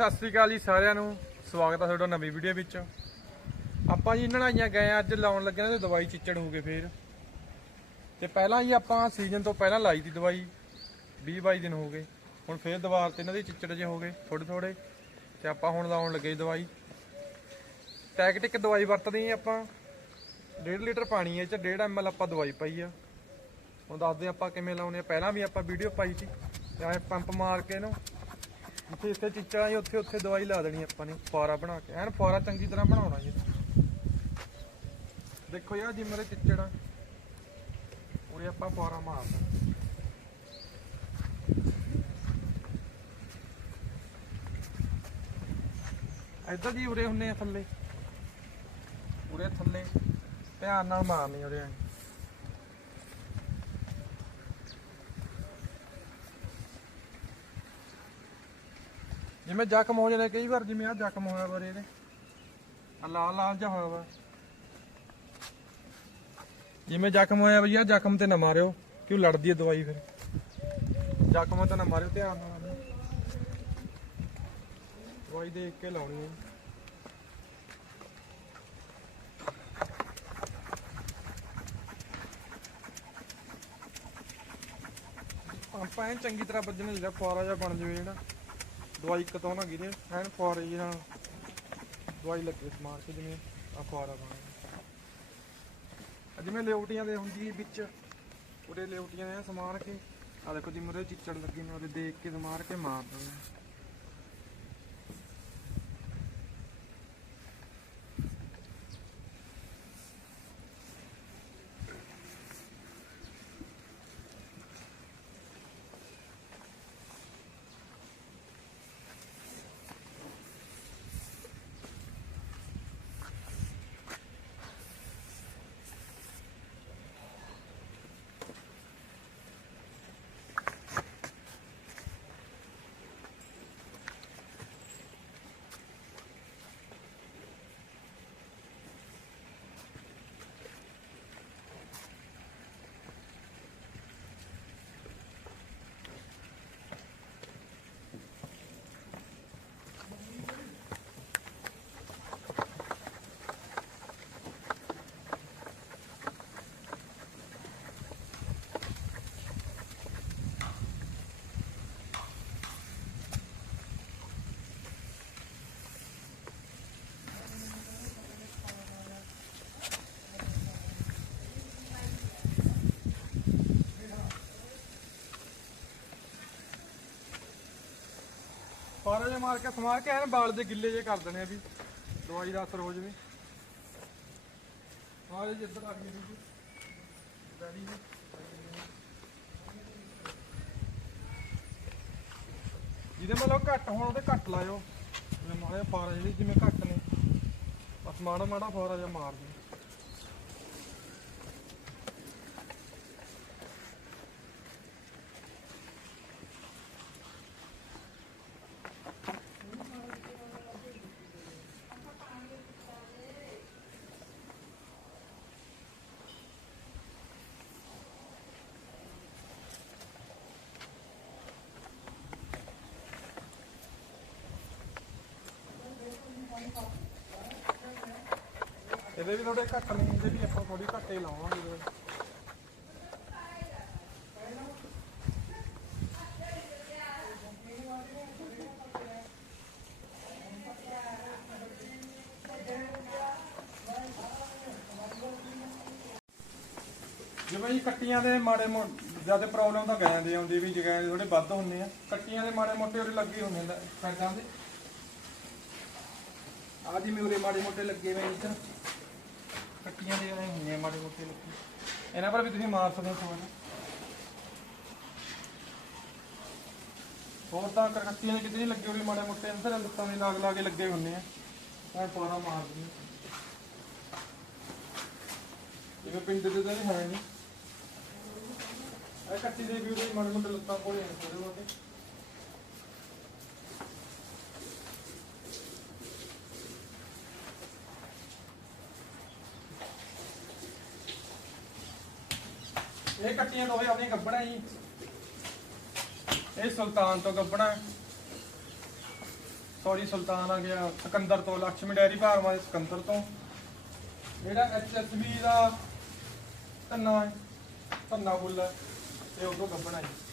ਸਤਿ ਸ੍ਰੀ ਅਕਾਲ ਜੀ ਸਾਰਿਆਂ ਨੂੰ। ਸਵਾਗਤ ਹੈ ਤੁਹਾਡਾ ਨਵੀਂ ਵੀਡੀਓ ਵਿੱਚ। ਆਪਾਂ ਜੀ ਨਣਾਈਆਂ ਗਏ ਆ, ਅੱਜ ਲਾਉਣ ਲੱਗੇ ਨੇ ਤੇ ਦਵਾਈ ਚਿੱਚੜ ਹੋ ਗਏ ਫੇਰ। ਤੇ ਪਹਿਲਾਂ ਜੀ ਆਪਾਂ ਸੀਜ਼ਨ ਤੋਂ ਪਹਿਲਾਂ ਲਾਈ ਦੀ ਦਵਾਈ 20 22 ਦਿਨ ਹੋ ਗਏ। ਹੁਣ ਫੇਰ ਦੁਬਾਰ ਤੇ ਇਹਨਾਂ ਦੇ ਚਿੱਚੜ ਜੇ ਹੋ ਗਏ ਥੋੜੇ ਥੋੜੇ ਤੇ ਆਪਾਂ ਹੁਣ ਲਾਉਣ ਲੱਗੇ ਦਵਾਈ। ਟੈਕਟਿਕ ਦਵਾਈ ਵਰਤਦੇ ਹਾਂ ਆਪਾਂ। 1.5 ਲੀਟਰ ਪਾਣੀ ਹੈ, ਇਹ ਚ 1.5 ml ਆਪਾਂ ਦਵਾਈ ਪਾਈ ਆ। ਹੁਣ ਦੱਸਦੇ ਆਪਾਂ ਕਿਵੇਂ ਲਾਉਣੇ ਆ। ਪਹਿਲਾਂ ਵੀ ਆਪਾਂ ਵੀਡੀਓ ਪਾਈ ਸੀ, ਤੇ ਐਂ ਪੰਪ ਮਾਰ ਕੇ ਇਹਨੂੰ ਜਿੱਥੇ ਇੱਥੇ ਚਿੱਚਾ ਹੈ ਉੱਥੇ ਉੱਥੇ ਦਵਾਈ ਲਾ ਦੇਣੀ ਆਪਾਂ ਨੇ, ਫੁਆਰਾ ਬਣਾ ਕੇ। ਐਨ ਫੁਆਰਾ ਚੰਗੀ ਤਰ੍ਹਾਂ ਬਣਾਉਣਾ ਜੀ। ਦੇਖੋ ਯਾਰ ਜੀ ਮੇਰੇ ਚਿੱਚੜਾ ਉਰੇ ਆਪਾਂ ਫੁਆਰਾ ਮਾਰਦਾ ਇੱਧਰ ਜੀ ਉਰੇ ਹੁੰਨੇ ਆ ਥੱਲੇ। ਉਰੇ ਥੱਲੇ। ਧਿਆਨ ਨਾਲ ਮਾਰਨੀ ਉਰੇ ਜਿਵੇਂ ਜ਼ਖਮ ਹੋ ਜਾਂਦੇ ਕਈ ਵਾਰ ਜਿਵੇਂ ਆ ਜ਼ਖਮ ਹੋਇਆ ਬਾਰੇ ਇਹਦੇ। ਆ ਲਾਲ ਲਾਲ ਜਿਹਾ ਹੋਇਆ ਵਾ। ਜਿਵੇਂ ਜ਼ਖਮ ਹੋਇਆ ਬਈ ਆ ਜ਼ਖਮ ਤੇ ਨਾ ਮਾਰਿਓ, ਕਿਉਂ ਲੜਦੀ ਹੈ ਦਵਾਈ ਫਿਰ? ਜ਼ਖਮ ਤੇ ਨਾ ਮਾਰਿਓ, ਧਿਆਨ ਨਾਲ ਦਵਾਈ ਦੇਖ ਕੇ ਲਾਉਣੀ ਹੈ ਪੰਪਾਂ ਚੰਗੀ ਤਰ੍ਹਾਂ ਵੱਜਣੇ ਜਿਹੜਾ ਫੁਆਰਾ ਜਿਹਾ ਬਣ ਜਾਵੇ ਜਿਹੜਾ। ਦਵਾਈ ਕਿਤੋਂ ਨਾ ਗਿਰੇ ਐਨ ਫੁਆਰੇ ਜਿਹੇ ਨਾਲ। ਦਵਾਈ ਲੱਗੇ ਸਮਾਰ ਕੇ ਜਿਵੇਂ ਆ ਫੁਆਰਾ ਬਣਾ ਜਿਵੇਂ ਲਿਉਟੀਆਂ ਦੇ ਹੁੰਦੀ ਵਿੱਚ, ਉਹਦੇ ਲਿਉਟੀਆਂ ਨੇ ਸਮਾਰ ਕੇ ਆ ਦੇਖੋ ਜਿਵੇਂ ਉਹਦੇ ਚਿੱਚੜ ਲੱਗੇ ਨੇ ਉਹਦੇ ਦੇਖ ਕੇ ਸਮਾਰ ਕੇ ਮਾਰ ਦਿੰਦੇ ਮਾਰ ਕੇ ਸਮਾਰ ਕੇ ਐਨ ਬਾਲ ਦੇ ਗਿੱਲੇ ਜੇ ਕਰ ਦੇਣੇ ਆ ਵੀ। ਦਵਾਈ ਦਾ ਅਸਰ ਹੋ ਜਾਵੇ। ਆਹ ਜੀ ਆ ਗਈ ਜੀ। ਡੈਡੀ ਜੀ। ਜਿਹਦੇ ਮਤਲਬ ਘੱਟ ਹੋਣ, ਉਹਦੇ ਘੱਟ ਲਾਇਓ। ਜਿਵੇਂ ਫਾਰਾ ਜਿਹੜੇ ਜਿਵੇਂ ਘੱਟ ਨੇ। ਬਸ ਮਾੜਾ ਮਾੜਾ ਫਾਰਾ ਜਿਹਾ ਮਾਰ ਦਿਓ। ਇਹਦੇ ਵੀ ਥੋੜੇ ਘੱਟ ਨੇ ਇਹਦੇ ਵੀ ਆਪਾਂ ਥੋੜੀ ਘੱਟੇ ਲਾਵਾਂਗੇ। ਜਿਵੇਂ ਜੀ ਕੱਟੀਆਂ ਦੇ ਮਾੜੇ ਮੋ ਜ਼ਿਆਦਾ ਪ੍ਰੋਬਲਮ ਤਾਂ ਗਾਇਆਂ ਦੇ ਆਉਂਦੀ ਵੀ ਜਗਾਂ ਦੇ ਥੋੜੇ ਵੱਧ ਹੁੰਦੇ ਆ, ਕੱਟੀਆਂ ਦੇ ਮਾੜੇ ਮੋਟੇ ਉਹਦੇ ਲੱਗੇ ਹੁੰਦੇ ਨੇ ਦੇ ਆ ਜੀ ਮੇਰੇ ਮਾੜੇ ਮੋਟੇ ਲੱਗੇ ਹੋਏ ਇੱਧਰ। ਕੱਟੀਆਂ ਦੇ ਐਂ ਹੁੰਦੀਆਂ ਮਾੜੇ ਮੋਟੇ ਲੱਗੇ। ਇਹਨਾਂ ਪਰ ਵੀ ਤੁਸੀਂ ਮਾਰ ਸਕਦੇ ਹੋ ਸਵਾਲ ਹੋਰ ਤਾਂ ਕੱਟੀਆਂ ਦੇ ਕਿਤੇ ਨਹੀਂ ਲੱਗੇ ਹੋਏ ਮਾੜੇ ਮੋਟੇ। ਅੰਦਰ ਲੱਤਾਂ ਦੇ ਲਾਗ ਲਾਗੇ ਲੱਗੇ ਹੁੰਦੇ ਆ। ਐ ਪਾਰਾ ਮਾਰ ਦਿੰਦੇ। ਜਿਵੇਂ ਪਿੰਡ ਦੇ ਤਾਂ ਨਹੀਂ ਹੈ ਨਹੀਂ ਇਹ ਕੱਟੀ ਦੇ ਵੀ ਮਾੜੇ ਮੋਟੇ ਲੱਤਾਂ ਕੋਲੇ ਨੇ ਥੋੜੇ ਮੋਟੇ ਇਹ ਕੱਟੀਆਂ ਦੋਵੇਂ ਆਪਣੀਆਂ ਗੱਬਣਾ ਜੀ। ਇਹ ਸੁਲਤਾਨ ਤੋਂ ਗੱਬਣਾ। ਸੌਰੀ ਸੁਲਤਾਨ ਆ ਗਿਆ ਸਿਕੰਦਰ ਤੋਂ ਲక్ష్ਮੀ ਡੈਰੀ ਫਾਰਮਾਂ ਦੇ ਸਿਕੰਦਰ ਤੋਂ। ਜਿਹੜਾ ਐਚਐਸਬੀ ਦਾ ਧੰਨਾ ਹੈ, ਧੰਨਾ ਬੁੱਲ ਹੈ ਤੇ ਉਦੋਂ ਗੱਬਣਾ ਜੀ।